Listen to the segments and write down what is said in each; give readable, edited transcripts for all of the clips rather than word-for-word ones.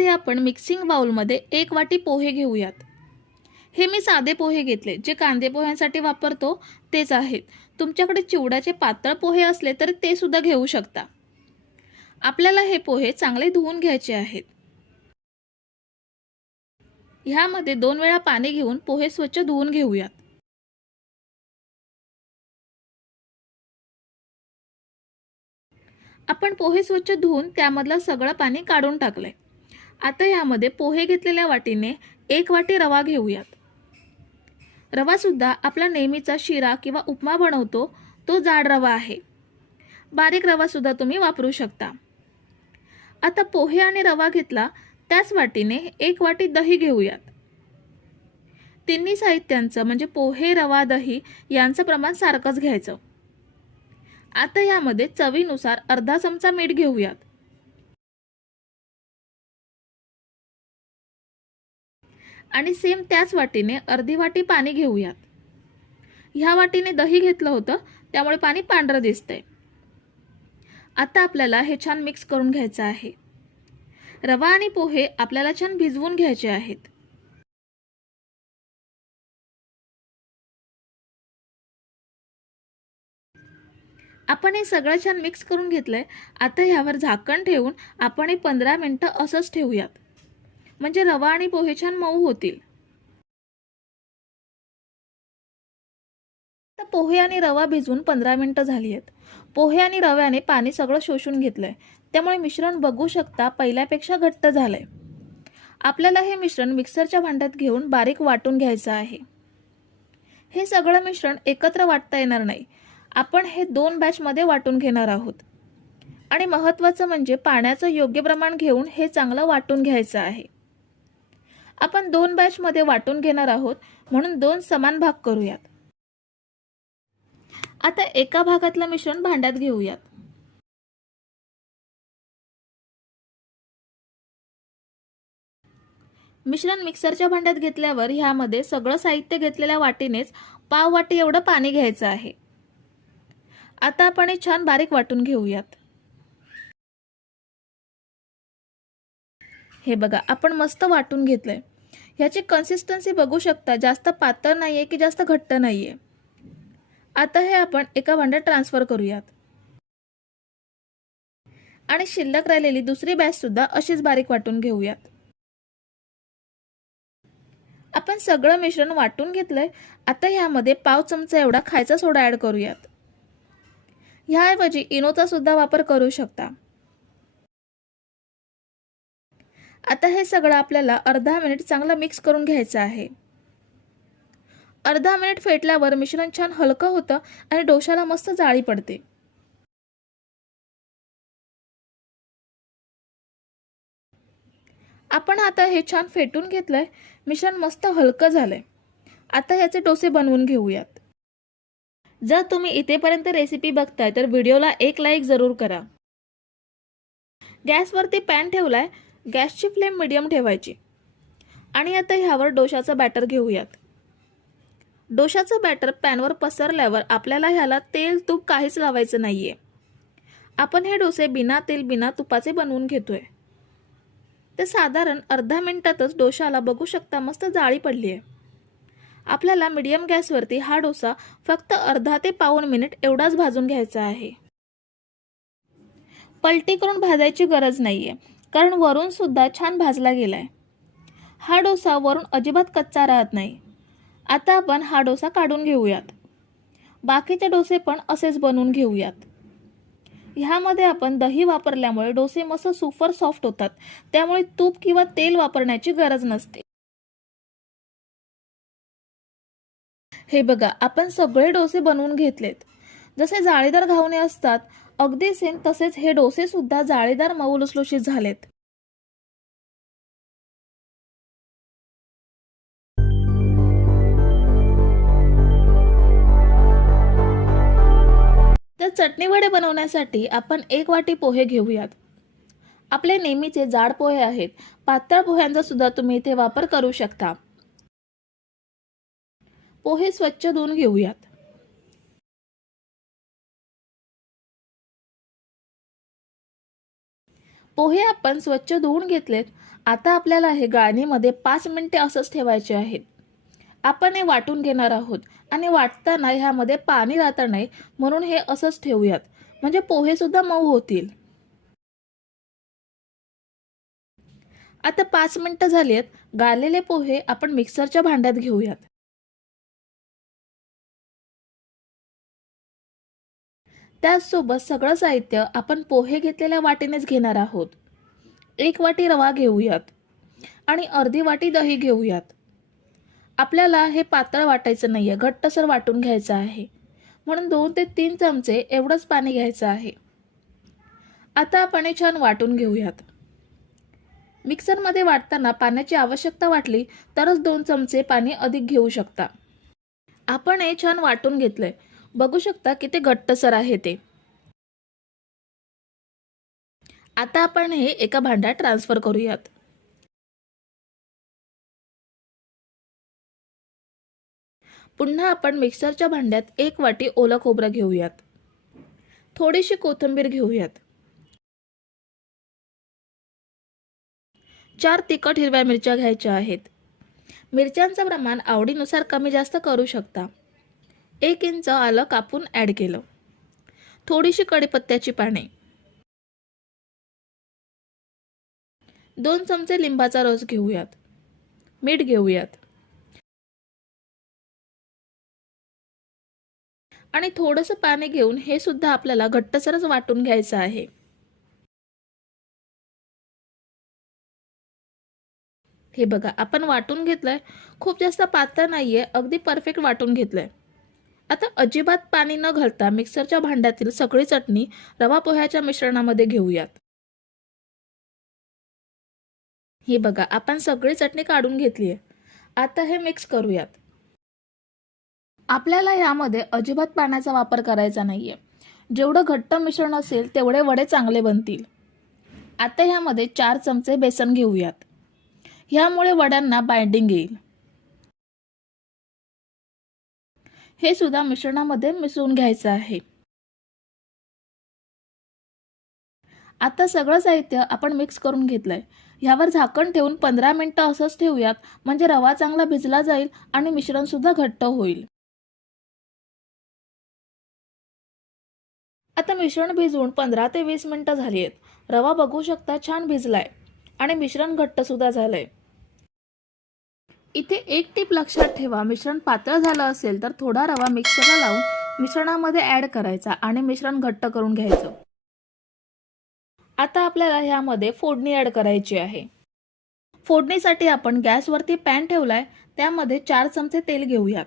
यामध्ये आपण मिक्सिंग बाउलमध्ये 1 वाटी पोहे घेऊयात। हे मी साधे पोहे घेतले, जे कांदे पोह्यांसाठी वापरतो तेच आहेत। तुमच्याकडे चिवड्याचे पातळ पोहे असले तर ते सुद्धा घेऊ शकता। आपल्याला हे पोहे चांगले धुवून घ्यायचे आहेत। ह्यामध्ये 2 वेळा पाणी घेऊन पोहे स्वच्छ धुवून घेऊयात। आपण पोहे स्वच्छ धुवून त्यामधलं सगळं पाणी काढून टाकलंय। आता यामध्ये पोहे घेतलेल्या वाटीने 1 वाटी रवा घेऊयात। रवा सुद्धा आपला नेहमीचा शिरा किंवा उपमा बनवतो तो जाड रवा आहे। बारीक रवा सुद्धा तुम्ही वापरू शकता। आता पोहे आणि रवा घेतला त्याच वाटीने 1 वाटी दही घेऊयात। तिन्ही साहित्यांचं म्हणजे पोहे, रवा, दही यांचं प्रमाण सारखंच घ्यायचं। आता यामध्ये चवीनुसार अर्धा चमचा मीठ घेऊयात। आणि सेम त्याच वाटीने अर्धी वाटी पाणी घेऊयात। ह्या वाटीने दही घेतलं होतं त्यामुळे पाणी पांढरं दिसतंय। आता आपल्याला हे छान मिक्स करून घ्यायचं आहे। रवा आणि पोहे आपल्याला छान भिजवून घ्यायचे आहेत। आपण हे सगळं छान मिक्स करून घेतलंय। आता ह्यावर झाकण ठेवून आपण हे 15 मिनिटं असंच ठेवूयात, म्हणजे रवा आणि पोहे छान मऊ होतील। आता पोहे आणि रवा भिजवून 15 मिनिटं झाली आहेत। पोहे आणि रव्याने पाणी सगळं शोषून घेतलंय, त्यामुळे मिश्रण बघू शकता पहिल्यापेक्षा घट्ट झालंय। आपल्याला हे मिश्रण मिक्सरच्या भांड्यात घेऊन बारीक वाटून घ्यायचं आहे। हे सगळं मिश्रण एकत्र वाटता येणार नाही, आपण हे 2 बॅचमध्ये वाटून घेणार आहोत। आणि महत्त्वाचं म्हणजे पाण्याचं योग्य प्रमाण घेऊन हे चांगलं वाटून घ्यायचं आहे। आपण 2 बॅचमध्ये वाटून घेणार आहोत, म्हणून 2 समान भाग करूयात। आता एका भागातलं मिश्रण भांड्यात घेऊयात। मिश्रण मिक्सरच्या भांड्यात घेतल्यावर ह्यामध्ये सगळं साहित्य घेतलेल्या वाटीनेच पाव वाटी एवढं पाणी घ्यायचं आहे। आता आपण हे छान बारीक वाटून घेऊयात। हे बघा, आपण मस्त वाटून घेतलंय। ह्याची कन्सिस्टन्सी बघू शकता, जास्त पातळ नाहीये की जास्त घट्ट नाहीये। आता हे आपण एका भांड्यात ट्रान्सफर करूयात। आणि शिल्लक राहिलेली दुसरी बॅच सुद्धा अशीच बारीक वाटून घेऊयात। आपण सगळं मिश्रण वाटून घेतलंय। आता ह्यामध्ये पाव चमचा एवढा खायचा सोडा ऍड करूयात। ह्याऐवजी इनोचा सुद्धा वापर करू शकता। आता हे सगळं आपल्याला अर्धा मिनिट चांगलं मिक्स करून घ्यायचं आहे। अर्धा मिनिट फेटल्यावर मिश्रण छान हलकं होतं आणि डोशाला मस्त जाळी पडते। आपण आता हे छान फेटून घेतलंय, मिश्रण मस्त हलकं झालंय। आता याचे डोसे बनवून घेऊयात। जर तुम्ही इथेपर्यंत रेसिपी बघताय तर व्हिडिओला एक लाईक जरूर करा। गॅसवरती पॅन ठेवलाय, गॅसची फ्लेम मीडियम ठेवायची। आणि आता ह्यावर डोशाचं बॅटर घेऊयात। डोशाचं बॅटर पॅनवर पसरल्यावर आपल्याला ह्याला तेल तूप काहीच लावायचं नाहीये। आपण हे डोसे बिना तेल बिना तुपाचे बनवून घेतोय। तर साधारण अर्धा मिनिटातच डोशाला बघू शकता मस्त जाळी पडली आहे। आपल्याला मीडियम गॅसवरती हा डोसा फक्त अर्धा ते पाऊण मिनिट एवढाच भाजून घ्यायचा आहे। पलटी करून भाजायची गरज नाहीये, कारण वरून सुद्धा छान भाजला गेलाय। हा डोसा वरून अजिबात कच्चा राहत नाही। आता आपण हा डोसा काढून घेऊयात। बाकीचे डोसे पण असेच बनवून घेऊयात। ह्यामध्ये आपण दही वापरल्यामुळे डोसे मस्त सुपर सॉफ्ट होतात, त्यामुळे तूप किंवा तेल वापरण्याची गरज नसते। हे बघा, आपण सगळे डोसे बनवून घेतलेत। जसे जाळीदार घावणे असतात अगदी सेम तसेच हे डोसे सुद्धा जाळीदार मऊ लुसलुशीत झालेत। तर चटणी वडे बनवण्यासाठी आपण 1 वाटी पोहे घेऊयात। आपले नेहमीचे जाड पोहे आहेत, पातळ पोह्यांचा सुद्धा तुम्ही इथे वापर करू शकता। पोहे स्वच्छ धुवून घेऊयात। पोहे आपण स्वच्छ धुवून घेतलेत. आता आपल्याला हे गाळणीमध्ये 5 मिनिटे असंच ठेवायचे आहेत. आपण हे वाटून घेणार आहोत आणि वाटताना ह्यामध्ये पाणी राहता नाही म्हणून हे असंच ठेवूयात, म्हणजे पोहे सुद्धा मऊ होतील. आता 5 मिनिटं झाली आहेत. गाळलेले पोहे आपण मिक्सरच्या भांड्यात घेऊयात. त्याचसोबत सगळं साहित्य आपण पोहे घेतलेल्या वाटीनेच घेणार आहोत. 1 वाटी रवा घेऊयात आणि अर्धी वाटी दही घेऊयात. आपल्याला हे पातळ वाटायचं नाहीये, घट्टसर वाटून घ्यायचं आहे. म्हणून 2 ते 3 चमचे एवढंच पाणी घ्यायचं आहे. आता आपण हे छान वाटून घेऊयात. मिक्सरमध्ये वाटताना पाण्याची आवश्यकता वाटली तरच 2 चमचे पाणी अधिक घेऊ शकता. आपण हे छान वाटून घेतलंय. बघू शकता किती घट्टसर आहे ते. आता आपण हे एका भांड्यात ट्रान्सफर करूयात. पुन्हा आपण मिक्सरच्या भांड्यात 1 वाटी ओलं खोबरं घेऊयात. थोडीशी कोथिंबीर घेऊयात. 4 तिखट हिरव्या मिरच्या घ्यायच्या आहेत. मिरच्यांचं प्रमाण आवडीनुसार कमी जास्त करू शकता. 1 इंच आलं कापून ॲड केलं. थोडीशी कढीपत्त्याची पाने. 2 चमचे लिंबाचा रस घेऊयात. मीठ घेऊयात. आणि थोडंसं पाणी घेऊन हे सुद्धा आपल्याला घट्टसरच वाटून घ्यायचं आहे. हे बघा आपण वाटून घेतलंय. खूप जास्त पातळ नाहीये, अगदी परफेक्ट वाटून घेतलंय. आता अजिबात पाणी न घालता मिक्सरच्या भांड्यातील सगळी चटणी रवा पोह्याच्या मिश्रणामध्ये घेऊयात. हे बघा आपण सगळी चटणी काढून घेतली आहे. आता हे मिक्स करूयात. आपल्याला यामध्ये अजिबात पाण्याचा वापर करायचा नाहीये. जेवढं घट्ट मिश्रण असेल तेवढे वडे चांगले बनतील. आता ह्यामध्ये 4 चमचे बेसन घेऊयात. ह्यामुळे वड्यांना बाइंडिंग येईल. हे सुद्धा मिश्रणामध्ये मिसळून घ्यायचं आहे. आता सगळं साहित्य आपण मिक्स करून घेतलंय. ह्यावर झाकण ठेवून 15 मिनिटं असंच ठेवूयात, म्हणजे रवा चांगला भिजला जाईल आणि मिश्रण सुद्धा घट्ट होईल. आता मिश्रण भिजवून 15 ते 20 मिनिटं झाली आहेत. रवा बघू शकता छान भिजलाय आणि मिश्रण घट्ट सुद्धा झालंय. इथे एक टिप लक्षात ठेवा, मिश्रण पातळ झालं असेल तर थोडा रवा मिक्सरला लावून मिश्रणामध्ये ॲड करायचा आणि मिश्रण घट्ट करून घ्यायचं. आता आपल्याला ह्यामध्ये फोडणी ॲड करायची आहे. फोडणीसाठी आपण गॅसवरती पॅन ठेवलाय. त्यामध्ये 4 चमचे तेल घेऊयात.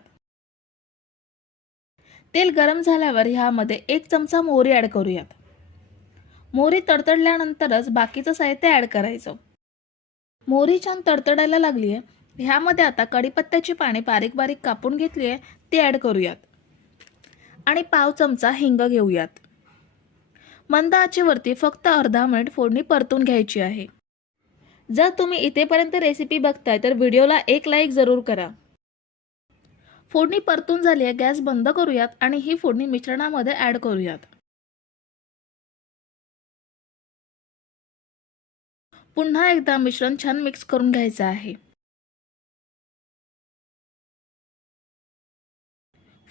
तेल गरम झाल्यावर ह्यामध्ये 1 चमचा मोहरी ॲड करूयात. मोहरी तडतडल्यानंतरच बाकीचं साहित्य ॲड करायचं. मोहरी छान तडतडायला लागली आहे. ह्यामध्ये आता कढीपत्त्याची पाने बारीक बारीक कापून घेतली आहे ती ॲड करूयात. आणि पाव चमचा हिंग घेऊयात. मंद आचेवरती फक्त अर्धा मिनिट फोडणी परतून घ्यायची आहे. जर तुम्ही इथेपर्यंत रेसिपी बघताय तर व्हिडिओला एक लाईक जरूर करा. फोडणी परतून झाली आहे. गॅस बंद करूयात आणि ही फोडणी मिश्रणामध्ये ॲड करूयात. पुन्हा एकदा मिश्रण छान मिक्स करून घ्यायचं आहे.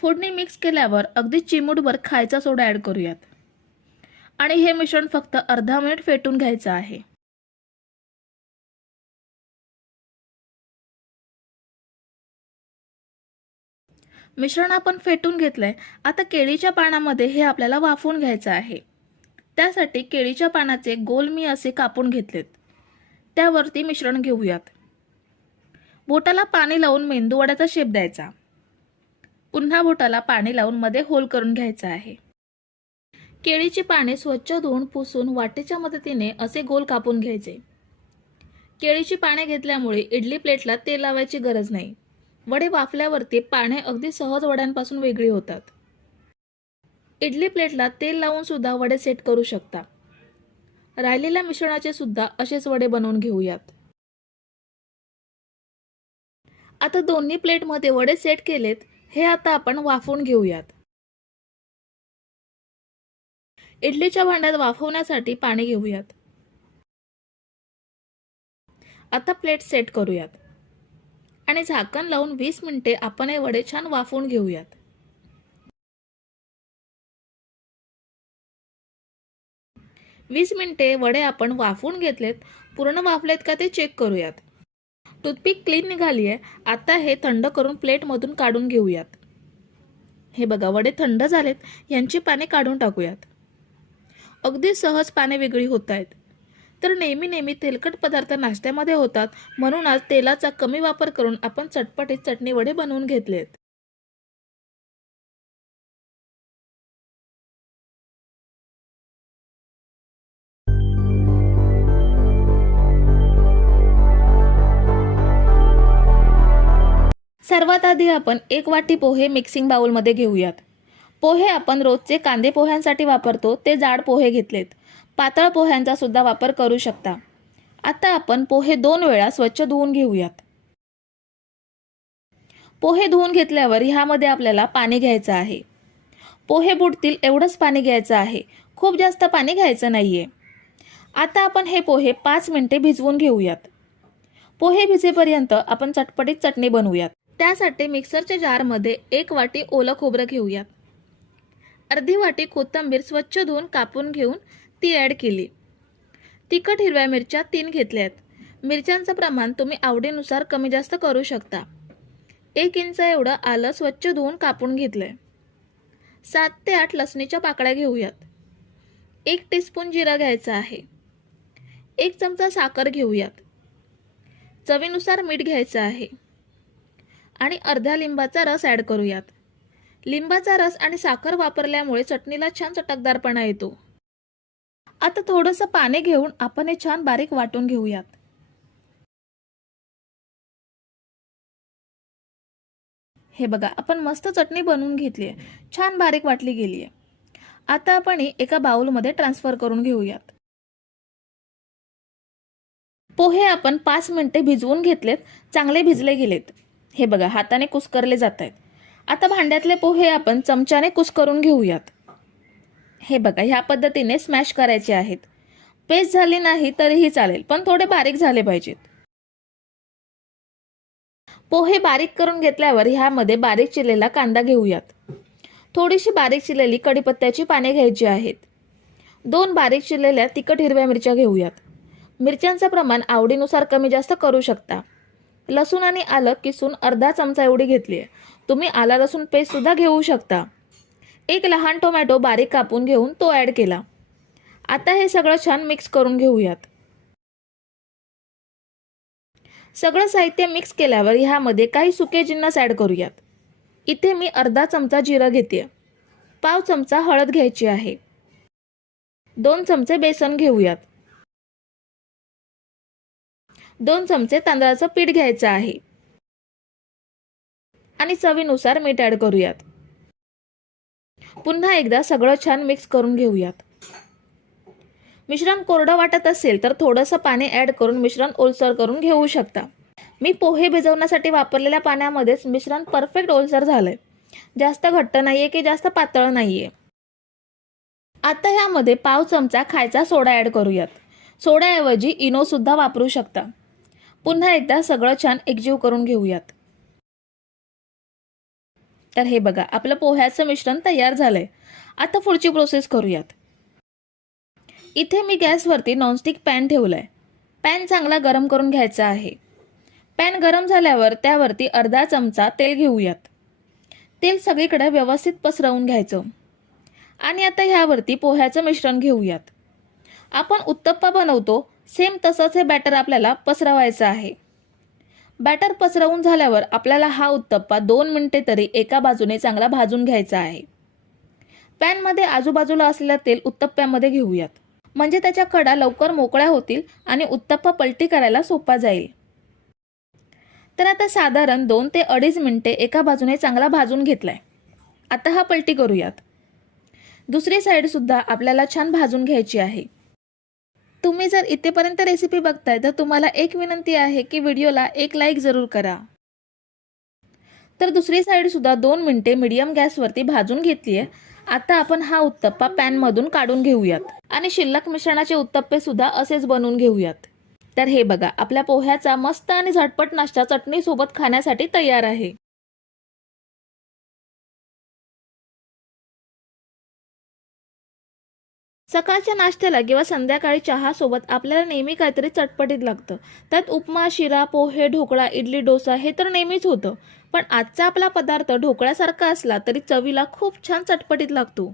फोडणी मिक्स केल्यावर अगदी चिमूटभर खायचा सोडा ॲड करूयात आणि हे मिश्रण फक्त अर्धा मिनिट फेटून घ्यायचं आहे. मिश्रण आपण फेटून घेतलंय. आता केळीच्या पानामध्ये हे आपल्याला वाफवून घ्यायचं आहे. त्यासाठी केळीच्या पानाचे गोल मी असे कापून घेतलेत. त्यावरती मिश्रण घेऊयात. बोटाला पाणी लावून मेंदूवड्याचा शेप द्यायचा. पुन्हा बोटाला पाणी लावून मध्ये होल करून घ्यायचा आहे. केळीची पाने स्वच्छ धुवून पुसून वाटीच्या मदतीने असे गोल कापून घ्यायचे. केळीची पाने घेतल्यामुळे इडली प्लेटला तेल लावायची गरज नाही. वडे वाफल्यावरती पाने अगदी सहज वड्यांपासून वेगळी होतात. इडली प्लेटला तेल लावून सुद्धा वडे सेट करू शकता. राहिलेल्या मिश्रणाचे सुद्धा असेच वडे बनवून घेऊयात. आता दोन्ही प्लेटमध्ये वडे सेट केलेत. हे आता आपण वाफवून घेऊयात. इडलीच्या भांड्यात वाफवण्यासाठी पाणी घेऊयात. आता प्लेट सेट करूयात आणि झाकण लावून 20 मिनिटे आपण हे वडे छान वाफवून घेऊयात. 20 मिनिटे वडे आपण वाफवून घेतलेत. पूर्ण वाफलेत का ते चेक करूयात. टूथपिक क्लीन निघाली आहे. आता हे थंड करून प्लेटमधून काढून घेऊयात. हे बघा, वडे थंड झालेत. यांची पाने काढून टाकूयात. अगदी सहज पाने वेगळी होत आहेत. तर नेहमी तेलकट पदार्थ नाश्त्यामध्ये होतात, म्हणून आज तेलाचा कमी वापर करून आपण चटपटीत चटणी वडे बनवून घेतलेत. सर्वात आधी आपण 1 वाटी पोहे मिक्सिंग बाउलमध्ये घेऊयात. पोहे आपण रोजचे कांदे पोह्यांसाठी वापरतो ते जाड पोहे घेतलेत. पातळ पोह्यांचा सुद्धा वापर करू शकता. आता आपण पोहे 2 वेळा स्वच्छ धुवून घेऊयात. पोहे धुवून घेतल्यावर ह्यामध्ये आपल्याला पाणी घ्यायचं आहे. पोहे बुडतील एवढंच पाणी घ्यायचं आहे. खूप जास्त पाणी घ्यायचं नाहीये. आता आपण हे पोहे 5 मिनिटे भिजवून घेऊयात. पोहे भिजेपर्यंत आपण चटपटीत चटणी बनवूयात. त्यासाठी मिक्सरच्या जारमध्ये 1 वाटी ओलं खोबरं घेऊयात. अर्धी वाटी कोथिंबीर स्वच्छ धुवून कापून घेऊन ती ॲड केली. तिखट हिरव्या मिरच्या 3 घेतल्यात. मिरच्यांचं प्रमाण तुम्ही आवडीनुसार कमी जास्त करू शकता. 1 इंच एवढं आलं स्वच्छ धुवून कापून घेतलंय. 7 ते 8 लसणीच्या पाकळ्या घेऊयात. 1 टीस्पून जिरं घ्यायचं आहे. 1 चमचा साखर घेऊयात. चवीनुसार मीठ घ्यायचं आहे आणि अर्धा लिंबाचा रस ॲड करूयात. लिंबाचा रस आणि साखर वापरल्यामुळे चटणीला छान चटकदारपणा येतो. आता थोडंसं पाणी घेऊन आपण हे छान बारीक वाटून घेऊयात. हे बघा, आपण मस्त चटणी बनवून घेतली आहे. छान बारीक वाटली गेली आहे. आता आपण ही एका बाउलमध्ये ट्रान्सफर करून घेऊयात. पोहे आपण 5 मिनिटे भिजवून घेतलेत. चांगले भिजले गेलेत. हे बघा, हाताने कुस्करले जात आहेत. आता भांड्यातले पोहे आपण चमच्याने कुस्करून घेऊयात. हे बघा, ह्या पद्धतीने स्मॅश करायचे आहेत. पेस्ट झाली नाही तरीही चालेल, पण थोडे बारीक झाले पाहिजेत. पोहे बारीक करून घेतल्यावर ह्यामध्ये बारीक चिरलेला कांदा घेऊयात. थोडीशी बारीक चिरलेली कढीपत्त्याची पाने घ्यायची आहेत. 2 बारीक चिरलेल्या तिखट हिरव्या मिरच्या घेऊयात. मिरच्यांचं प्रमाण आवडीनुसार कमी जास्त करू शकता. लसूण आणि आलं किसून अर्धा चमचा एवढी घेतली आहे. तुम्ही आला लसूण पेस्ट सुद्धा घेऊ शकता. 1 लहान टोमॅटो बारीक कापून घेऊन तो ॲड केला. आता हे सगळं छान मिक्स करून घेऊयात. सगळं साहित्य मिक्स केल्यावर ह्यामध्ये काही सुके जिन्नस ॲड करूयात. इथे मी अर्धा चमचा जिरं घेते. पाव चमचा हळद घ्यायची आहे. 2 चमचे बेसन घेऊयात. 2 चमचे तांदळाचं पीठ घ्यायचं आहे आणि चवीनुसार मीठ ॲड करूयात. पुन्हा एकदा सगळं छान मिक्स करून घेऊयात. मिश्रण कोरडं वाटत असेल तर थोडंसं पाणी ॲड करून मिश्रण ओलसर करून घेऊ शकता. मी पोहे भिजवण्यासाठी वापरलेल्या पाण्यामध्येच मिश्रण परफेक्ट ओलसर झालंय. जास्त घट्ट नाहीये की जास्त पातळ नाहीये. आता ह्यामध्ये पाव चमचा खायचा सोडा ॲड करूयात. सोड्याऐवजी इनो सुद्धा वापरू शकता. पुन्हा एकदा सगळं छान एकजीव करून घेऊयात. तर हे बघा, आपलं पोह्याचं मिश्रण तयार झालंय. आता पुढची प्रोसेस करूयात. इथे मी गॅसवरती नॉनस्टिक पॅन ठेवलाय. पॅन चांगला गरम करून घ्यायचा आहे. पॅन गरम झाल्यावर त्यावरती अर्धा चमचा तेल घेऊयात. तेल सगळीकडे व्यवस्थित पसरवून घ्यायचं आणि आता ह्यावरती पोह्याचं मिश्रण घेऊयात. आपण उत्तप्पा बनवतो सेम तसंच हे बॅटर आपल्याला पसरवायचं आहे. बॅटर पसरवून झाल्यावर आपल्याला हा उत्तप्पा 2 मिनिटे तरी एका बाजूने चांगला भाजून घ्यायचा आहे. पॅनमध्ये आजूबाजूला असलेलं तेल उत्तप्प्यामध्ये घेऊयात, म्हणजे त्याच्या कडा लवकर मोकळ्या होतील आणि उत्तप्पा पलटी करायला सोपा जाईल. तर आता साधारण 2 ते 2.5 मिनिटे एका बाजूने चांगला भाजून घेतलाय. आता हा पलटी करूयात. दुसरी साईड सुद्धा आपल्याला छान भाजून घ्यायची आहे. तुम्ही जर इथेपर्यंत रेसिपी बघताय तर तुम्हाला एक विनंती आहे की व्हिडिओला एक लाईक जरूर करा. तर दुसरी साईड सुद्धा 2 मिनिटे मीडियम गॅसवरती भाजून घेतली आहे. आता आपण हा उत्तप्पा पॅनमधून काढून घेऊयात आणि शिल्लक मिश्रणाचे उत्तप्पे सुद्धा असेच बनवून घेऊयात. तर हे बघा, आपल्या पोह्याचा मस्त आणि झटपट नाश्ता चटणी सोबत खाण्यासाठी तयार आहे. सकाळच्या नाश्त्याला किंवा संध्याकाळी चहा सोबत आपल्याला नेहमी काहीतरी चटपटीत लागतं. त्यात उपमा, शिरा, पोहे, ढोकळा, इडली, डोसा हे तर नेहमीच होतं. पण आजचा आपला पदार्थ ढोकळ्यासारखा असला तरी चवीला खूप छान चटपटीत लागतो.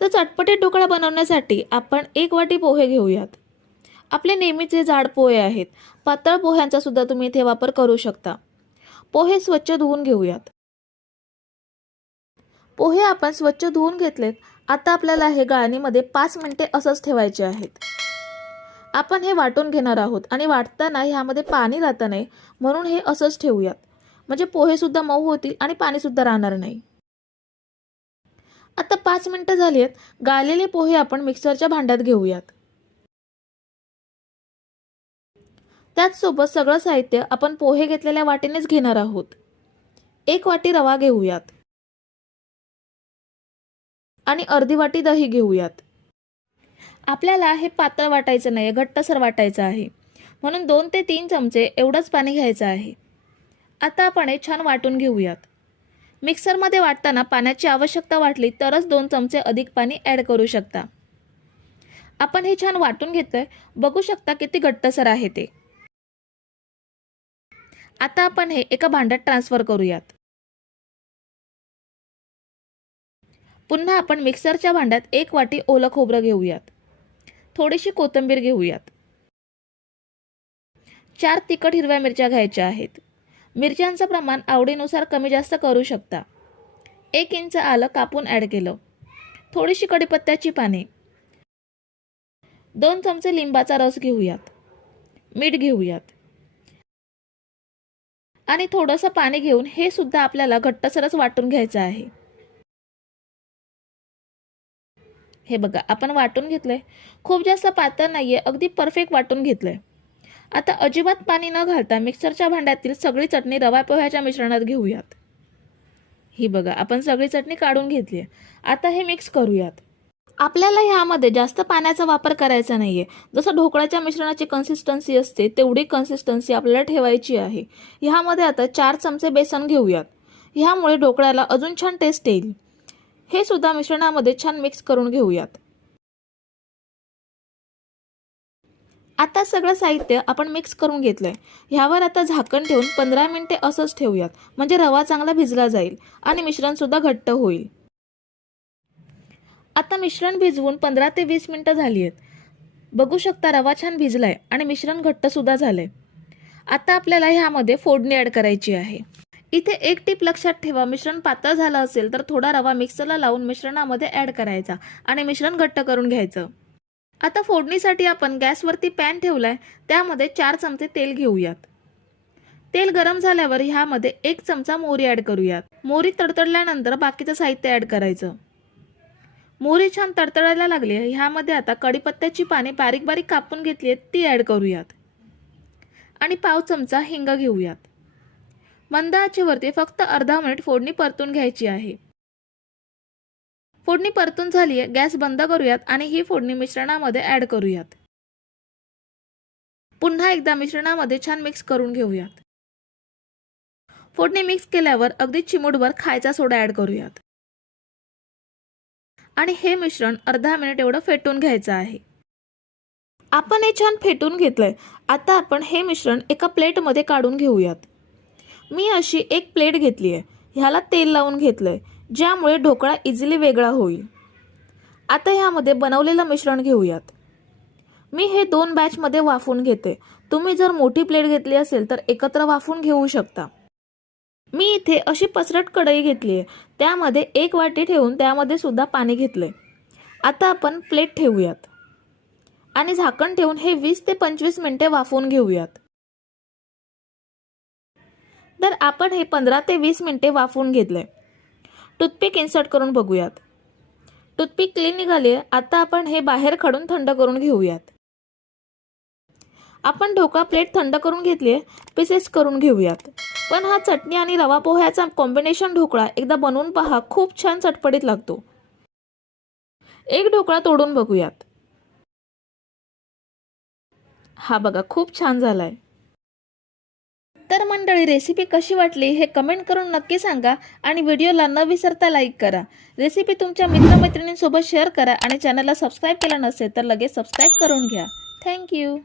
तर चटपटीत ढोकळा बनवण्यासाठी आपण 1 वाटी पोहे घेऊयात. आपले नेहमीचे जाड पोहे आहेत. पातळ पोह्यांचा सुद्धा तुम्ही इथे वापर करू शकता. पोहे स्वच्छ धुवून घेऊयात. पोहे आपण स्वच्छ धुवून घेतलेत. आता आपल्याला हे गाळणीमध्ये 5 मिनिटे असंच ठेवायचे आहेत. आपण हे वाटून घेणार आहोत आणि वाटताना ह्यामध्ये पाणी राहतं नाही, म्हणून हे असंच ठेवूयात. म्हणजे पोहे सुद्धा मऊ होतील आणि पाणी सुद्धा राहणार नाही. आता 5 मिनिटं झाली आहेत. गाळलेले पोहे आपण मिक्सरच्या भांड्यात घेऊयात. त्याचसोबत सगळं साहित्य आपण पोहे घेतलेल्या वाटीनेच घेणार आहोत. 1 वाटी रवा घेऊयात आणि अर्धी वाटी दही घेऊयात. आपल्याला हे पातळ वाटायचं नाही, घट्टसर वाटायचं आहे, म्हणून 2 ते 3 चमचे एवढंच पाणी घ्यायचं आहे. आता आपण हे छान वाटून घेऊयात. मिक्सरमध्ये वाटताना पाण्याची आवश्यकता वाटली तरच 2 चमचे अधिक पाणी ॲड करू शकता. आपण हे छान वाटून घेतलंय. बघू शकता किती घट्टसर आहे ते. आता आपण हे एका भांड्यात ट्रान्सफर करूयात. पुन्हा आपण मिक्सरच्या भांड्यात 1 वाटी ओलं खोबरं घेऊयात. थोडीशी कोथिंबीर घेऊयात. 4 तिखट हिरव्या मिरच्या घ्यायच्या आहेत. मिरच्यांचं प्रमाण आवडीनुसार कमी जास्त करू शकता. 1 इंच आलं कापून ॲड केलं. थोडीशी कढीपत्त्याची पाने. 2 चमचे लिंबाचा रस घेऊयात. मीठ घेऊयात आणि थोडंसं पाणी घेऊन हे सुद्धा आपल्याला घट्टसरच वाटून घ्यायचं आहे. हे बघा, आपण वाटून घेतलंय. खूप जास्त पातळ नाहीये, अगदी परफेक्ट वाटून घेतलंय. आता अजिबात पाणी न घालता मिक्सरच्या भांड्यातील सगळी चटणी रवा पोह्याच्या मिश्रणात घेऊयात. ही बघा, आपण सगळी चटणी काढून घेतली. आता हे मिक्स करूयात. आपल्याला ह्यामध्ये जास्त पाण्याचा वापर करायचा नाहीये. जसं ढोकळ्याच्या मिश्रणाची कन्सिस्टन्सी असते तेवढी कन्सिस्टन्सी आपल्याला ठेवायची आहे. ह्यामध्ये आता 4 चमचे बेसन घेऊयात. ह्यामुळे ढोकळ्याला अजून छान टेस्ट येईल. हे सुद्धा मिश्रणामध्ये छान मिक्स करून घेऊयात. आता सगळं साहित्य आपण मिक्स करून घेतलंय. ह्यावर आता झाकण ठेवून 15 मिनिटे असंच ठेवूयात. म्हणजे रवा चांगला भिजला जाईल आणि मिश्रण सुद्धा घट्ट होईल. आता मिश्रण भिजवून 15 ते 20 मिनिटं झाली आहेत. बघू शकता रवा छान भिजलाय आणि मिश्रण घट्ट सुद्धा झालंय. आता आपल्याला ह्यामध्ये फोडणी ॲड करायची आहे. इथे एक टिप लक्षात ठेवा, मिश्रण पातळ झालं असेल तर थोडा रवा मिक्सरला लावून मिश्रणामध्ये ॲड करायचा आणि मिश्रण घट्ट करून घ्यायचं. आता फोडणीसाठी आपण गॅसवरती पॅन ठेवलाय. त्यामध्ये 4 चमचे तेल घेऊयात. तेल गरम झाल्यावर ह्यामध्ये 1 चमचा मोहरी ॲड करूयात. मोहरी तडतडल्यानंतर बाकीचं साहित्य ॲड करायचं. मोहरी छान तडतडायला लागली. ह्यामध्ये आता कढीपत्त्याची पाने बारीक बारीक कापून घेतली आहेत ती ॲड करूयात आणि पाव चमचा हिंग घेऊयात. मंद आचेवरती फक्त अर्धा मिनिट फोडणी परतून घ्यायची आहे. फोडणी परतून झाली आहे. गॅस बंद करूयात आणि ही फोडणी मिश्रणामध्ये ॲड करूयात. पुन्हा एकदा मिश्रणामध्ये छान मिक्स करून घेऊयात. फोडणी मिक्स केल्यावर अगदी चिमूटभर खायचा सोडा ॲड करूयात आणि हे मिश्रण अर्धा मिनिट एवढं फेटून घ्यायचं आहे. आपण हे छान फेटून घेतलंय. आता आपण हे मिश्रण एका प्लेटमध्ये काढून घेऊयात. मी अशी एक प्लेट घेतली आहे. ह्याला तेल लावून घेतलंय, ज्यामुळे ढोकळा इझिली वेगळा होईल. आता ह्यामध्ये बनवलेलं मिश्रण घेऊयात. मी हे 2 बॅचमध्ये वाफवून घेते. तुम्ही जर मोठी प्लेट घेतली असेल तर एकत्र वाफवून घेऊ शकता. मी इथे अशी पसरट कढई घेतली आहे. त्यामध्ये 1 वाटी ठेवून त्यामध्ये सुद्धा पाणी घेतलंय. आता आपण प्लेट ठेवूयात आणि झाकण ठेवून हे 20 ते 25 मिनिटे वाफवून घेऊयात. तर आपण हे 15 ते 20 मिनिटे वाफवून घेतलंय. टूथपिक इन्सर्ट करून बघूयात. टूथपिक क्लीन निघाली आहे. आता आपण हे बाहेर काढून थंड करून घेऊयात. आपण ढोकळा प्लेट थंड करून घेतली आहे. पीसेस करून घेऊयात. पण हा चटणी आणि रवा पोह्याचा कॉम्बिनेशन ढोकळा एकदा बनवून पहा, खूप छान चटपटीत लागतो. एक ढोकळा तोडून बघूयात. हा बघा, खूप छान झालाय. तर मंडळी, रेसिपी कशी वाटली हे कमेंट करून नक्की सांगा आणि व्हिडिओला न विसरता लाईक करा. रेसिपी तुमच्या मित्रमैत्रिणींसोबत शेअर करा आणि चॅनलला सबस्क्राईब केलं नसेल तर लगेच सबस्क्राईब करून घ्या. थँक्यू.